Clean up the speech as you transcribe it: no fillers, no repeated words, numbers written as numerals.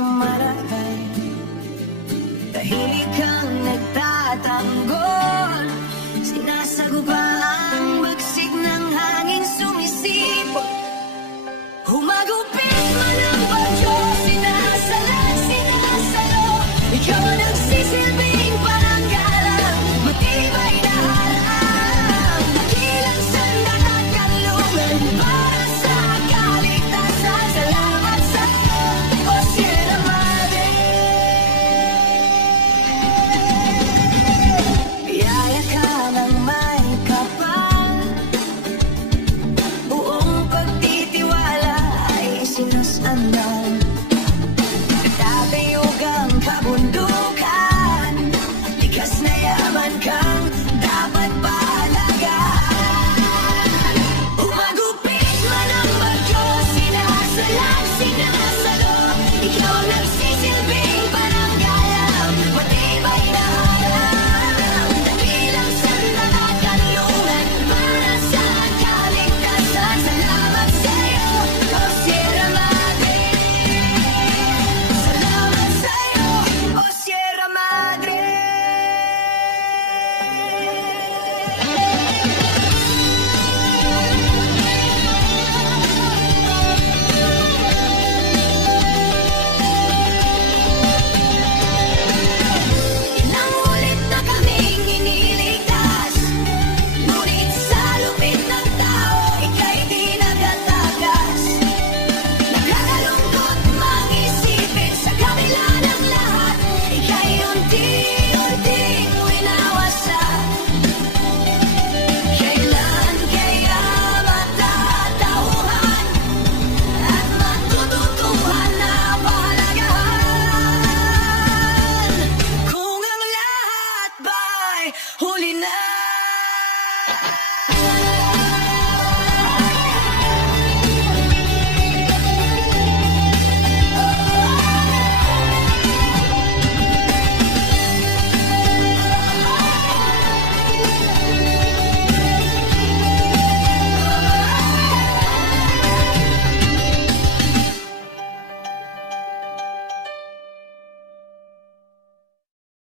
sumaragay. Tahimik kang nagtatanggol, sinasagupa ang bagsik ng hangin sumisipot. Humagupit man ang bagyo, sinasalan, sinasalo. Ikaw ang nagsisilbing paranggalang, matibay na harang. Dakilang sandat at kanlungan para sa kaligtasan. Salamat sa O Sierra Madre. Biyaya ka ng may kapal, buong pagtitiwala ay sinasandal. Tatayog ang kabundukan, likas na yaman kang dapat pahalagahan. Umagupit man ang bagyo, sinasalan, sinasalo. Ikaw na